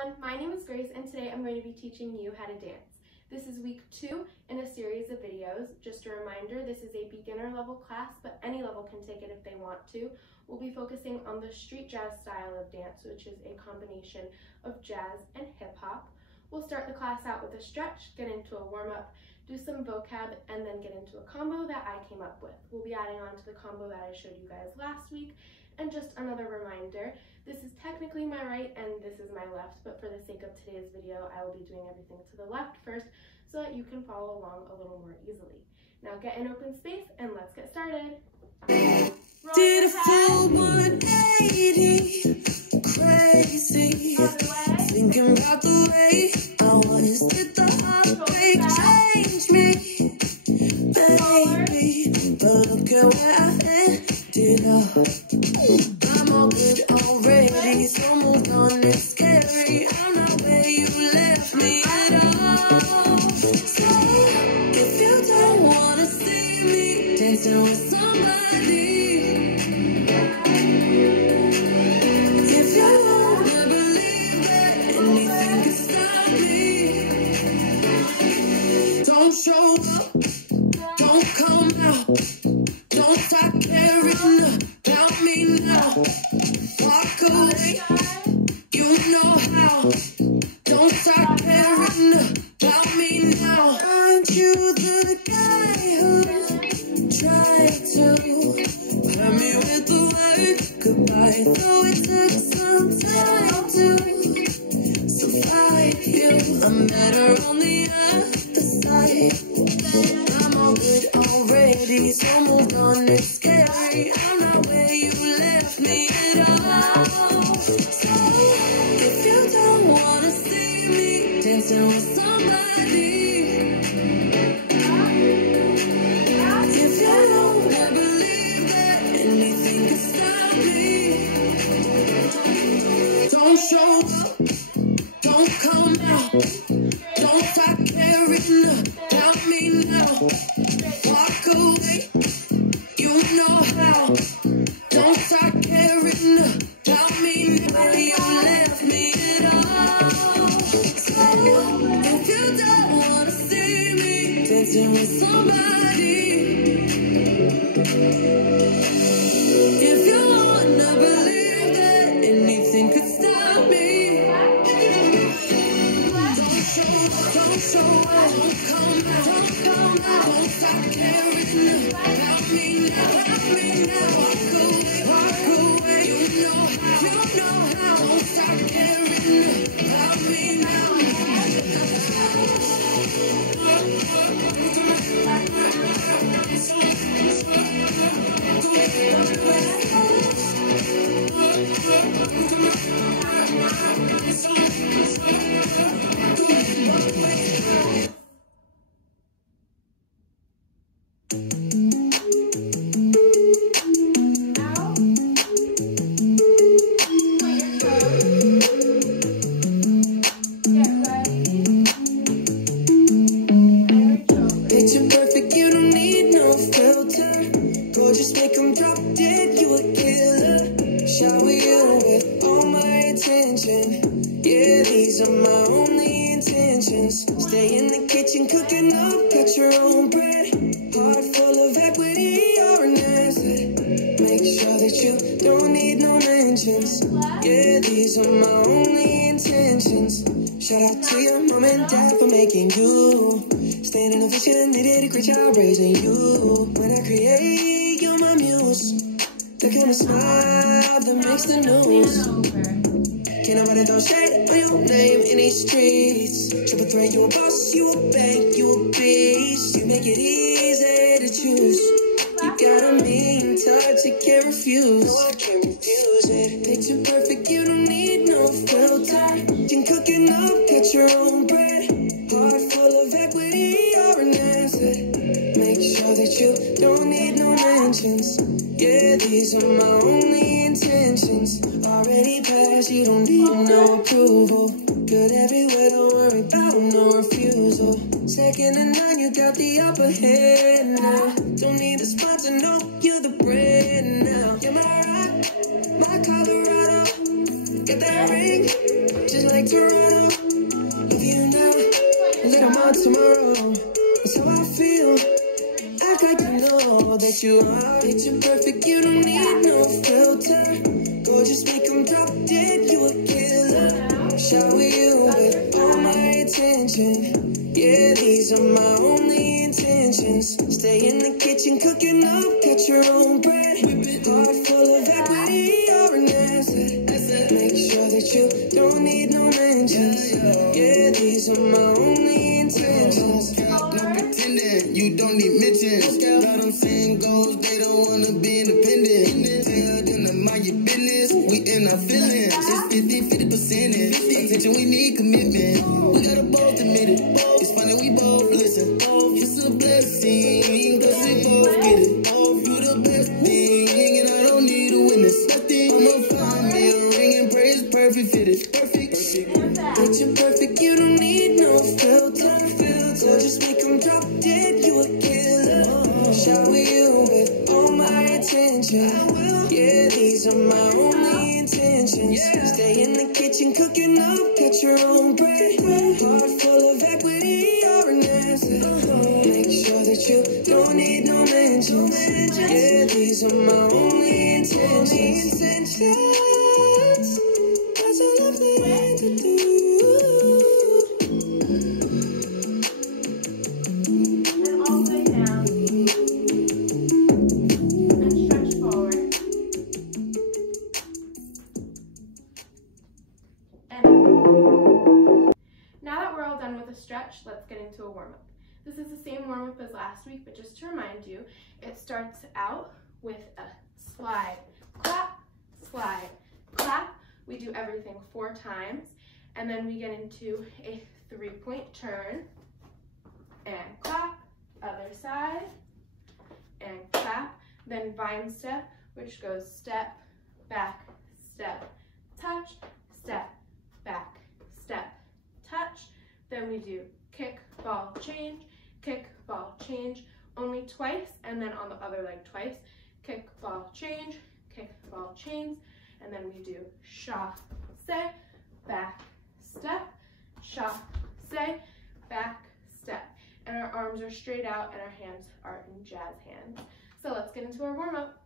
everyone, my name is Grace and today I'm going to be teaching you how to dance. This is week 2 in a series of videos. Just a reminder, this is a beginner level class, but any level can take it if they want to. We'll be focusing on the street jazz style of dance, which is a combination of jazz and hip hop. We'll start the class out with a stretch, get into a warm-up, do some vocab, and then get into a combo that I came up with. We'll be adding on to the combo that I showed you guys last week. And just another reminder, this is technically my right and this is my left, but for the sake of today's video, I will be doing everything to the left first so that you can follow along a little more easily. Now get in open space and let's get started. Did a full 180, crazy, thinking about the way I was. Did the heartbreak change me, baby? But look at where I ended up. I'm all good already, so moved on. It's scary, I'm not where you left me at all. So if you don't wanna see me dancing with somebody, if you wanna believe that anything can stop me, don't show up, don't come out, don't stop caring about me now. Walk away, you know how. Don't stop caring about me now. Aren't you the guy who tried to hurt me with the word goodbye? Though it took some time to survive you, I'm better on the other side. I'm all good already, so moved on. It's scary, I'm not where you left me at all. So if you don't wanna see me dancing with somebody, if you don't believe that anything can stop me, don't show up, don't come out, don't stop caring about me now. Walk away, you know how. Don't stop caring about me now. You left me at all. So if you don't wanna see me dancing with somebody, if you wanna believe that anything could stop me, don't show up, don't come out, don't stop caring about me now, walk away, you know how, don't stop caring about me now. Picture perfect, you don't need no filter. Gorgeous, make 'em drop dead, you a killer. Shower you with all my attention. Yeah, these are my only intentions. Stay in the kitchen cooking up, cut your own bread. Heart full of equity, you're an asset. Make sure that you don't need no mentions. Yeah, these are my only intentions. Shout out to your mom and dad for making you. Standing ovation, they did a great job raising you. When I create, you're my muse. The kind of smile that makes the news. Can't nobody throw shade on your name in these streets. Triple threat, you a boss, you a bank, you a beast. You make it easy to choose. You got a mean touch, you can't refuse. No, I can't refuse it. Picture perfect, you don't need no filter. You can cook enough, get your own bread. Heart full of equity, you're an asset. Make sure that you don't need no mentions. Yeah, these are my only intentions. Already passed, you don't need no approval. Good everywhere, don't worry about no refusal. Second to none, you got the upper hand now. Don't need a sponsor, no, you're the brand now. You're my rock, my Colorado. Get that ring, just like Toronto. Love you now, little more tomorrow. That's how I feel. Act like you know that you are. Picture perfect, you don't need no filter. Gorgeous, make them drop dead, you a killer. Shower you with all my attention. Yeah, these are my only intentions. Stay in the kitchen cooking up, cut your own bread. Heart full of equity, you're an asset. Make sure that you don't need no mentions. Yeah, these are my only intentions. No pretending, you don't need mentions. Got them saying goals, they don't wanna be independent. Tell them to mind your business, we in our feelings. It's 50% attention, we need commitment. We gotta both admit it. It's fine that we both listen. It's a blessing, cause we both get it. You the best thing, and I don't need a witness. I'ma find me a ring and pray it's perfect fitted. Perfect. Picture perfect, you don't need no filter. Just make them drop dead, you a killer. Shower you with all my attention. Yeah, these are my only intentions. Stay in the kitchen cooking up, cut your own bread. Heart full of equity, you're an asset. Make sure that you don't need no mentions. Yeah, these are my only intentions. That's all I've learned to do. Stretch, let's get into a warm-up. This is the same warm-up as last week, but just to remind you, it starts out with a slide, clap, slide, clap. We do everything 4 times, and then we get into a 3-point turn, and clap, other side, and clap, then vine step, which goes step, back, step, touch, step, back, step, touch. Then we do kick, ball, change, only twice, and then on the other leg twice, kick, ball, change, and then we do chasse, back, step, chasse, back, step. And our arms are straight out and our hands are in jazz hands. So let's get into our warm-up.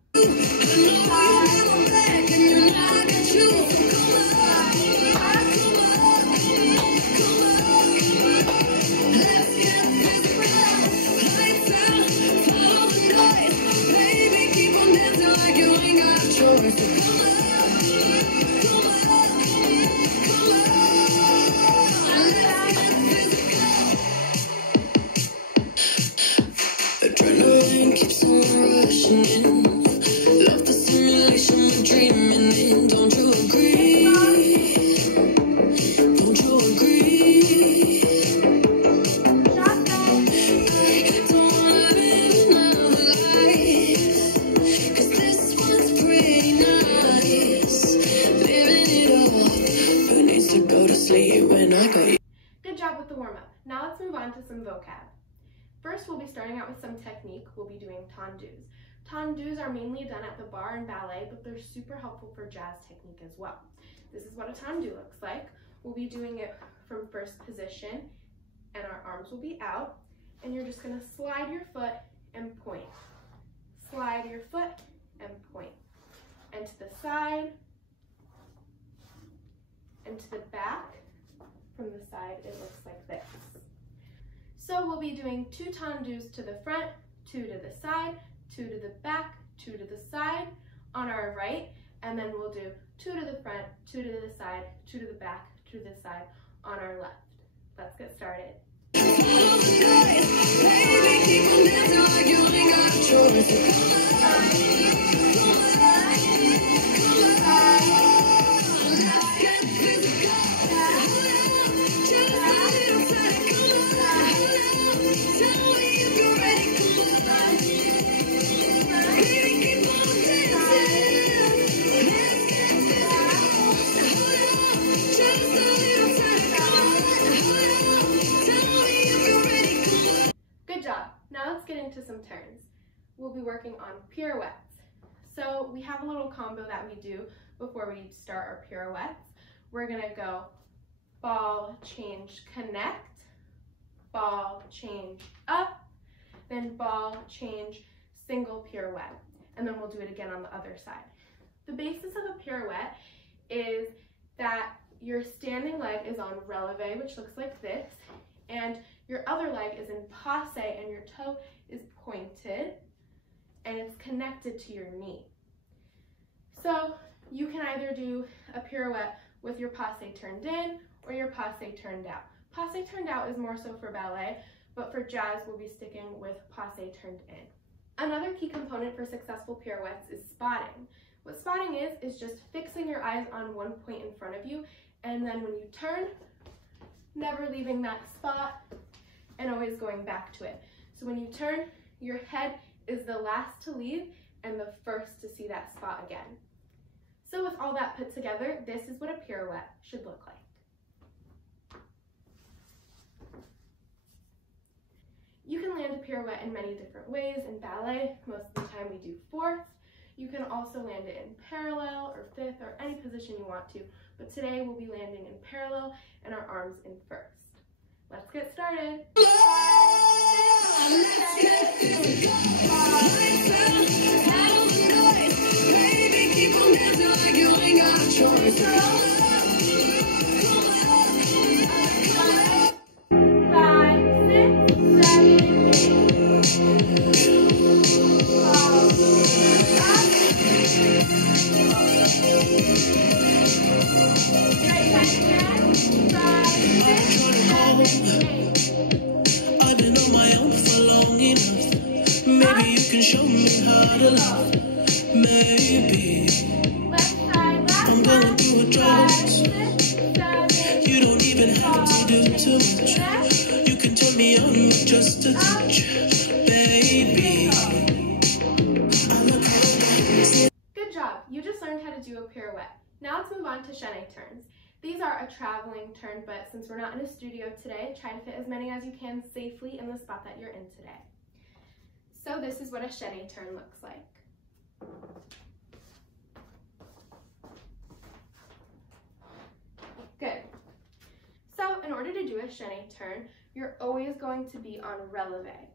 Adrenaline keeps on rushing in. Love the simulation we're dreaming in. Don't you agree? Don't you agree? I don't wanna live another life, 'cause this one's pretty nice. Living it up, who needs to go to sleep when I got you? Good job with the warm-up. Now let's move on to some vocab. First, we'll be starting out with some technique. We'll be doing tendus. Tendus are mainly done at the bar and ballet, but they're super helpful for jazz technique as well. This is what a tendu looks like. We'll be doing it from first position, and our arms will be out, and you're just gonna slide your foot and point. Slide your foot and point. And to the side, and to the back. From the side, it looks like this. So we'll be doing 2 tendus to the front, 2 to the side, 2 to the back, 2 to the side on our right, and then we'll do 2 to the front, 2 to the side, 2 to the back, 2 to the side on our left. Let's get started. Some turns. We'll be working on pirouettes. So we have a little combo that we do before we start our pirouettes. We're gonna go ball, change, connect, ball, change, up, then ball, change, single pirouette. And then we'll do it again on the other side. The basis of a pirouette is that your standing leg is on releve, which looks like this, and your other leg is in passe, and your toe is pointed, and it's connected to your knee. So you can either do a pirouette with your passe turned in or your passe turned out. Passe turned out is more so for ballet, but for jazz, we'll be sticking with passe turned in. Another key component for successful pirouettes is spotting. What spotting is just fixing your eyes on one point in front of you, and then when you turn, never leaving that spot and always going back to it. So when you turn, your head is the last to leave and the first to see that spot again. So with all that put together, this is what a pirouette should look like. You can land a pirouette in many different ways. In ballet, most of the time we do fourths. You can also land it in parallel or fifth or any position you want to, but today we'll be landing in parallel and our arms in first. Let's get started. I've been on my own for long enough. Maybe you can show me how to love. Maybe I'm going through a drought. You don't even have to do too much. You can turn me on with just a touch, baby. Good job. You just learned how to do a pirouette. Now let's move on to chaîné turns. These are a traveling turn, but since we're not in a studio today, try to fit as many as you can safely in the spot that you're in today. So this is what a chaîné turn looks like. Good. So in order to do a chaîné turn, you're always going to be on releve,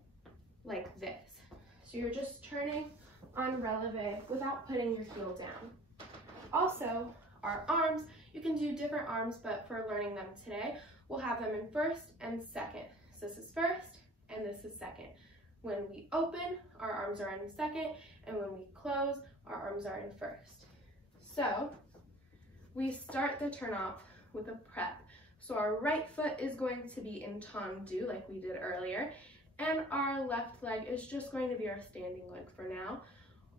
like this. So you're just turning on releve without putting your heel down. Also, our arms, you can do different arms, but for learning them today, we'll have them in first and second. So this is first and this is second. When we open, our arms are in second, and when we close, our arms are in first. So we start the turn off with a prep. So our right foot is going to be in tendu like we did earlier, and our left leg is just going to be our standing leg for now.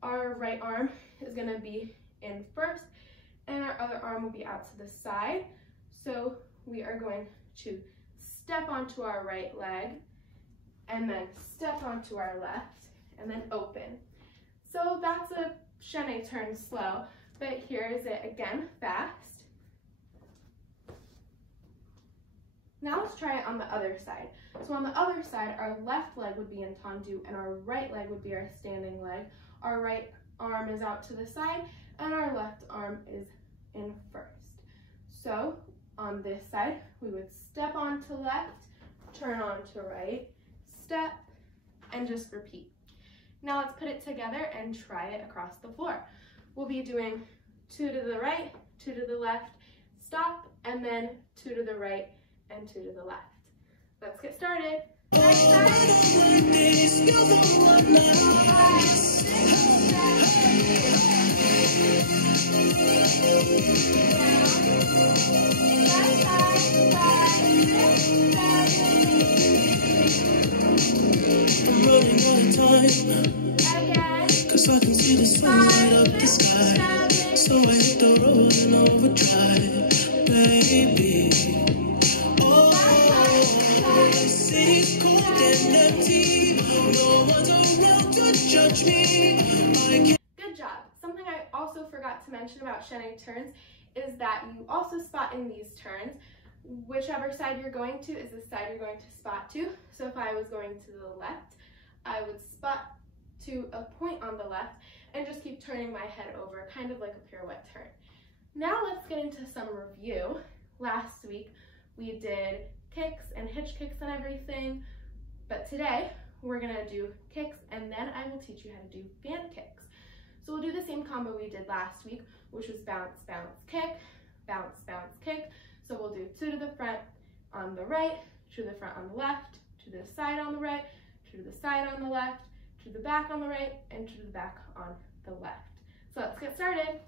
Our right arm is going to be in first, and our other arm will be out to the side. So we are going to step onto our right leg, and then step onto our left, and then open. So that's a chaîné turn slow, but here is it again, fast. Now let's try it on the other side. So on the other side, our left leg would be in tendu, and our right leg would be our standing leg. Our right arm is out to the side, and our left arm is in first. So on this side, we would step onto left, turn on to right, step, and just repeat. Now let's put it together and try it across the floor. We'll be doing 2 to the right, 2 to the left, stop, and then 2 to the right and 2 to the left. Let's get started. Next I'm running all the time, cause I can see the sun light up the sky. So I hit the road and overdrive, baby. Oh, the city's cold and empty, no one's around to judge me. Good job. Something I also forgot to mention about chaîné turns is that you also spot in these turns. Whichever side you're going to is the side you're going to spot to. So if I was going to the left, I would spot to a point on the left and just keep turning my head over, kind of like a pirouette turn. Now let's get into some review. Last week, we did kicks and hitch kicks and everything, but today we're gonna do kicks and then I will teach you how to do fan kicks. So we'll do the same combo we did last week, which was bounce, bounce, kick, bounce, bounce, kick. So we'll do 2 to the front on the right, 2 to the front on the left, 2 to the side on the right, 2 to the side on the left, 2 to the back on the right, and 2 to the back on the left. So let's get started.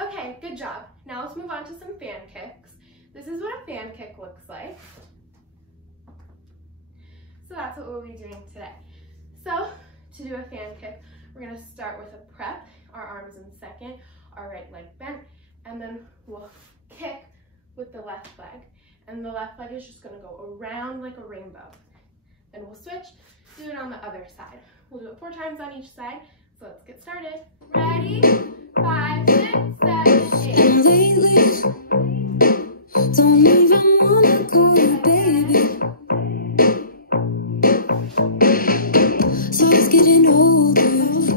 Okay, good job. Now let's move on to some fan kicks. This is what a fan kick looks like. So that's what we'll be doing today. So to do a fan kick, we're gonna start with a prep, our arms in second, our right leg bent, and then we'll kick with the left leg. And the left leg is just gonna go around like a rainbow. Then we'll switch, do it on the other side. We'll do it 4 times on each side. So let's get started. Ready? 5, 6, 7, 8. And lately, don't even wanna call you baby. So it's getting older,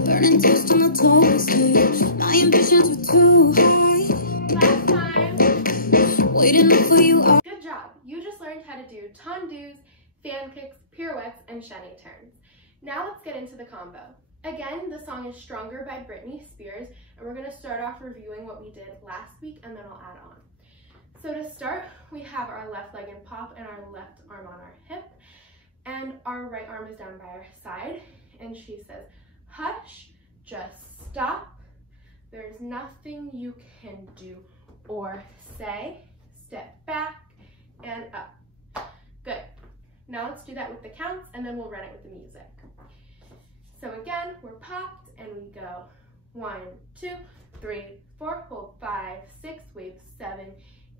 burning toast on the toaster. My ambitions were too high. Last time. Waiting up for you. Good job. You just learned how to do tendus, fan kicks, pirouettes, and chenille turns. Now let's get into the combo. Again, the song is Stronger by Britney Spears, and we're gonna start off reviewing what we did last week, and then I'll add on. So to start, we have our left leg in pop and our left arm on our hip, and our right arm is down by our side, and she says, hush, just stop. There's nothing you can do or say. Step back and up. Good. Now let's do that with the counts, and then we'll run it with the music. So again, we're popped, and we go 1, 2, 3, 4, hold 5, 6, wave 7,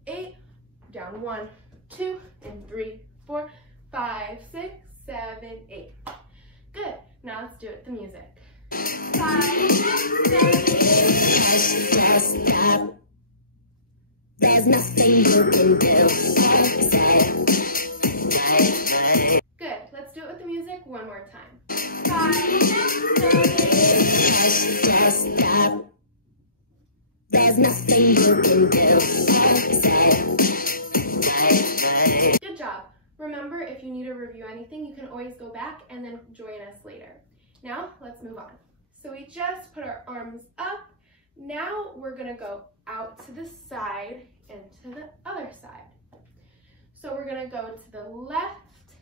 8, down 1, 2, and 3, 4, 5, 6, 7, 8. Good. Now let's do it with the music. 5, 6, 7, 8. Just stop. There's nothing you can do. Good. Let's do it with the music one more time. 5, 6, 7, 8. Just stop. There's nothing you can do. Good job. Remember, if you need to review anything, you can always go back and then join us later. Now, let's move on. So we just put our arms up. Now we're gonna go out to the side and to the other side. So we're gonna go to the left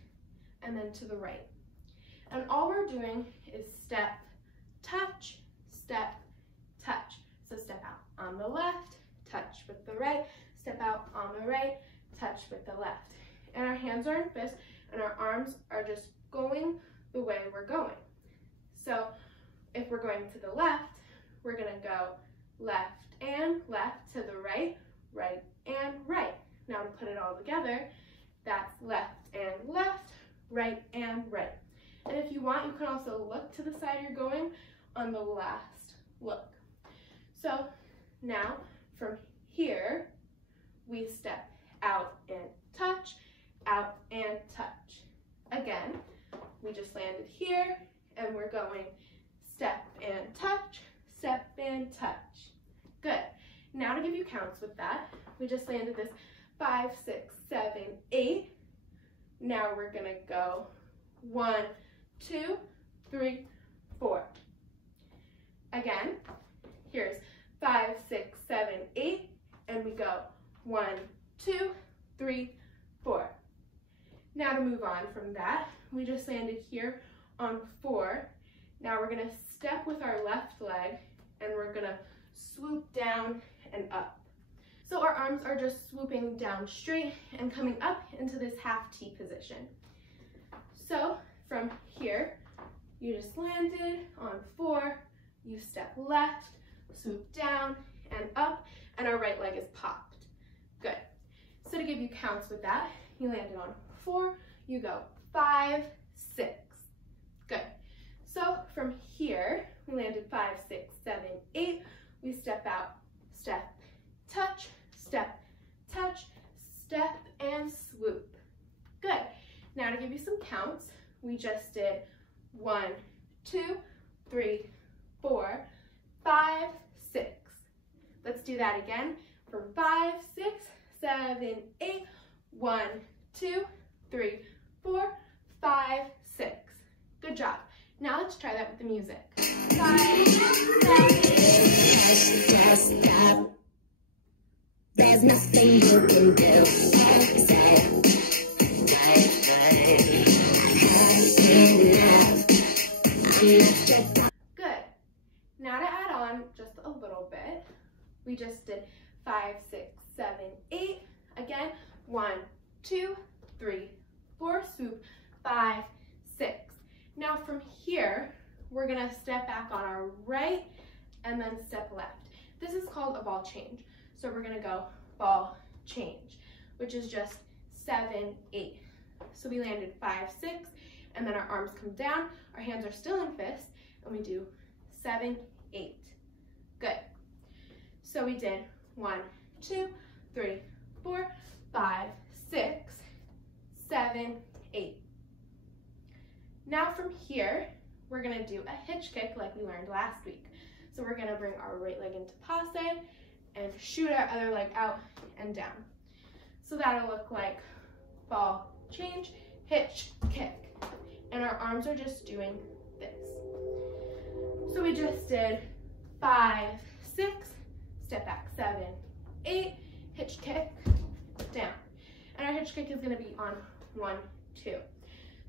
and then to the right. And all we're doing is step, touch, step, touch. So step out on the left, touch with the right, step out on the right, touch with the left. And our hands are in fists and our arms are just going the way we're going. So if we're going to the left, we're gonna go left and left to the right, right and right. Now to put it all together, that's left and left, right and right. And if you want, you can also look to the side you're going on the last look. So now from here, we step out and touch, out and touch. Again, we just landed here and we're going step and touch, step and touch. Good. Now to give you counts with that, we just landed this 5, 6, 7, 8. Now we're gonna go 1, 2, 3, 4. Again, here's 5, 6, 7, 8, and we go 1, 2, 3, 4. Now to move on from that, we just landed here on 4. Now we're gonna step with our left leg and we're gonna swoop down and up. So our arms are just swooping down straight and coming up into this half T position. So from here, you just landed on 4, you step left, swoop down and up, and our right leg is popped. Good. So to give you counts with that, you landed on 4, you go 5, 6. Good. So from here, we landed 5, 6, 7, 8. We step out, step, touch, step, touch, step, and swoop. Good. Now to give you some counts, we just did 1, 2, 3, 4, 5, 6. Let's do that again. From 5, 6, 7, 8. 1, 2, 3, 4, 5, 6. Good job. Now let's try that with the music. 5, 7, 8. There's nothing you can do. Good. Now to add on just a little bit, we just did 5, 6, 7, 8. Again, 1, 2, 3, 4, swoop, 5, 6. Now from here, we're gonna step back on our right and then step left. This is called a ball change. So we're gonna go ball change, which is just 7, 8. So we landed 5, 6, and then our arms come down, our hands are still in fists, and we do 7, 8. Good. So we did 1, 2, 3, 4, 5, 6, 7, 8. Now from here, we're gonna do a hitch kick like we learned last week. So we're gonna bring our right leg into passe and shoot our other leg out and down. So that'll look like ball change, hitch, kick. And our arms are just doing this. So we just did 5, 6, step back 7, 8, hitch kick, down. And our hitch kick is gonna be on 1, 2.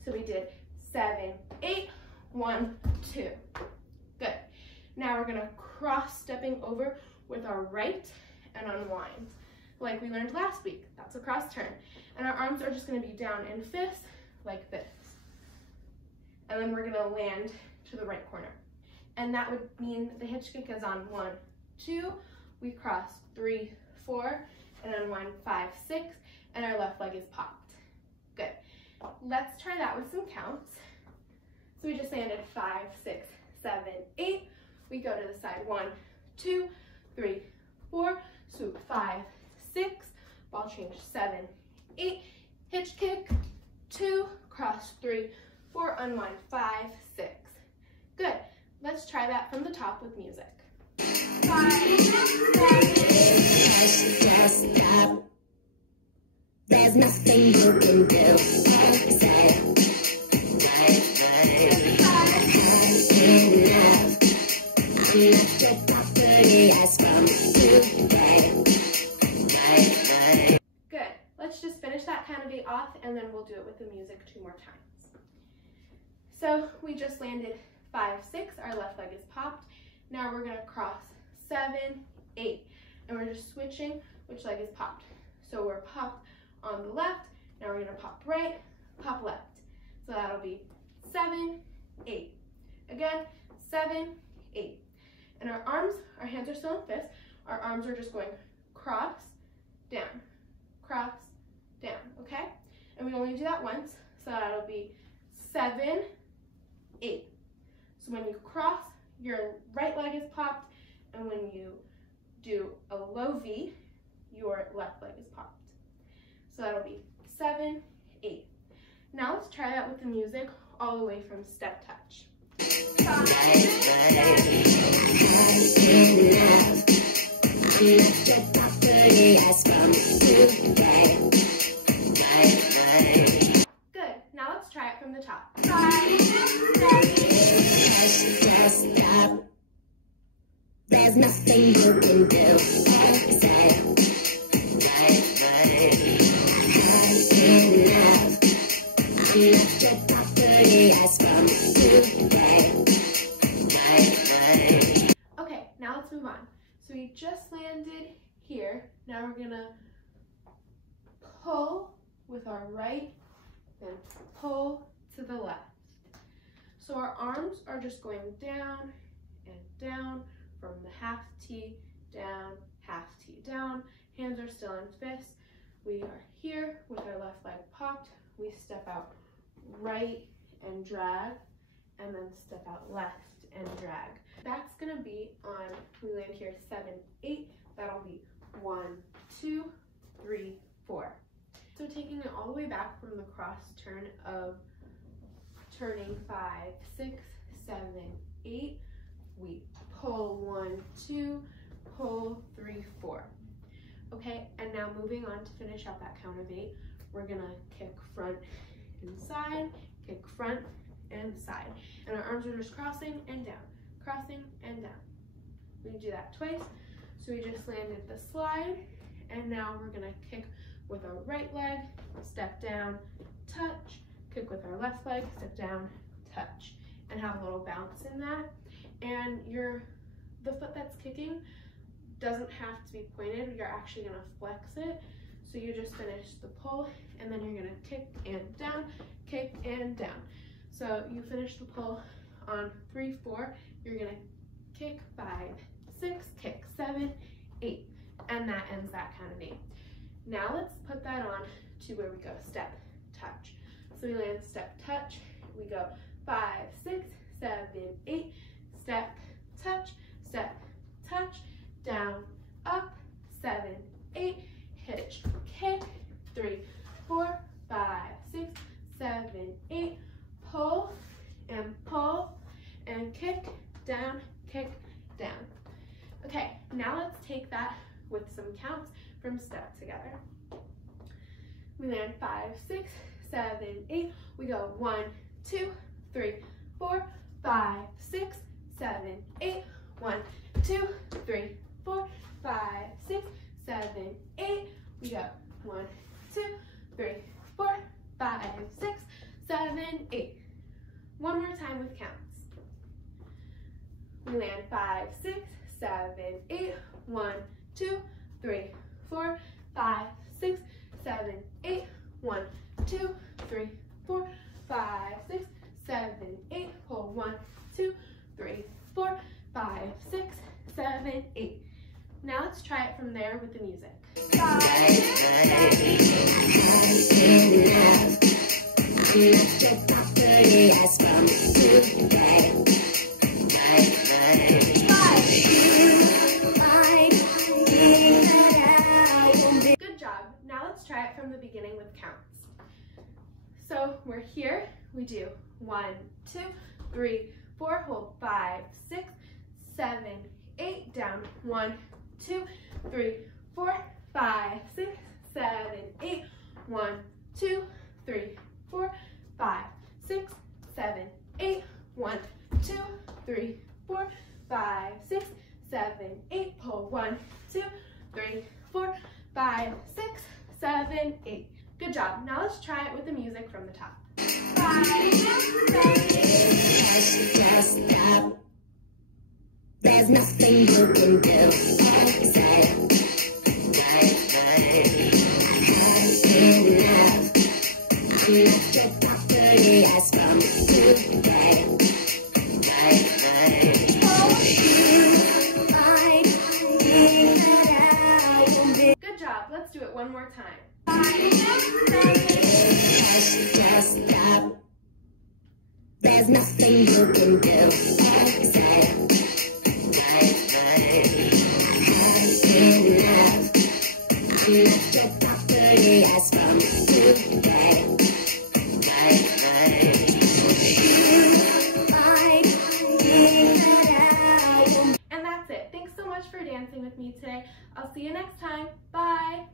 So we did 7, 8, 1, 2. Good. Now we're gonna cross stepping over with our right and unwind, like we learned last week. That's a cross turn. And our arms are just gonna be down in fists like this. And then we're gonna land to the right corner. And that would mean the hitch kick is on 1, 2, we cross 3, 4, and unwind 5, 6, and our left leg is popped. Good. Let's try that with some counts. So we just landed 5, 6, 7, 8. We go to the side 1, 2, 3, 4, swoop 5, 6, ball change 7, 8, hitch kick 2, cross 3, 4, unwind 5, 6. Good. Let's try that from the top with music. 5, 7, 8. There's nothing you can do. Good. Let's just finish that candidate off and then we'll do it with the music 2 more times. So we just landed 5, 6, our left leg is popped. Now we're gonna cross 7, 8, and we're just switching which leg is popped. So we're popped on the left, now we're gonna pop right, pop left. So that'll be 7, 8. Again, 7, 8. And our arms, our hands are still in fists, our arms are just going cross, down, okay? And we only do that once, so that'll be 7, 8. So when you cross, your right leg is popped, and when you do a low V, your left leg is popped. So that'll be 7, 8. Now let's try that with the music all the way from step touch. 5, 7. Good. Now let's try it from the top. 5, 7. There's nothing you can do. Okay, now let's move on. So we just landed here. Now we're gonna pull with our right, then pull to the left. So our arms are just going down and down, from the half T, down, half T, down. Hands are still in fists. We are here with our left leg popped. We step out right and drag, and then step out left and drag. That's gonna be on, we land here 7, 8. That'll be 1, 2, 3, 4. So taking it all the way back from the cross turn of turning 5, 6, 7, 8, we pull 1, 2, pull 3, 4. Okay, and now moving on to finish out that count of 8, we're gonna kick front and side, kick front and side. And our arms are just crossing and down, crossing and down. We do that twice. So we just landed the slide, and now we're gonna kick with our right leg, step down, touch, kick with our left leg, step down, touch, and have a little bounce in that. And the foot that's kicking doesn't have to be pointed. You're actually gonna flex it. So you just finish the pull, and then you're gonna kick and down, kick and down. So you finish the pull on 3, 4, you're gonna kick 5, 6, kick 7, 8, and that ends that count of 8. Now let's put that on to where we go step, touch. So we land step, touch, we go 5, 6, 7, 8, step, touch, down, up, 7, 8, hitch, kick, 3, 4, 5, 6, 7, 8, pull, and kick, down, kick, down. Okay, now let's take that with some counts from step together. We land 5, 6, 7, 8. We go 1, 2, 3, 4, 5, 6, 7, 8. 1, 2, 3, 4, 5, 6, 7, 8. We go 1, 2, 3, 4, 5, 6, 7, 8. One more time with counts. We land 5, 6, 7, 8. 1, 2, 3, 4, 5, 6, 7, 8. 1, 2, 3, 4, 5, 6, 7, 8. Pull 1, 2, 3, 4, 5, 6, 7, 8. Now let's try it from there with the music. 5, 6, 7, 8. Good job. Now let's try it from the beginning with counts. So we're here, we do 1, 2, 3, 4, hold 5, 6, 7, 8, down 1, 2, 3, 4, 5, 6, 7, 8, 1, 2, 3, 4, 5, 6, 7, 8, 1, 2, 3, 4, 5, 6, 7, 8, pull 1, 2, 3, 4, 5, 6, 7, 8. Good job. Now let's try it with the music from the top. 5, 6, 7, 8. There's nothing you can do. I'm not your property as from today. Good job. Let's do it one more time. There's nothing you can do. I'm not your property as from today. And that's it. Thanks so much for dancing with me today. I'll see you next time. Bye.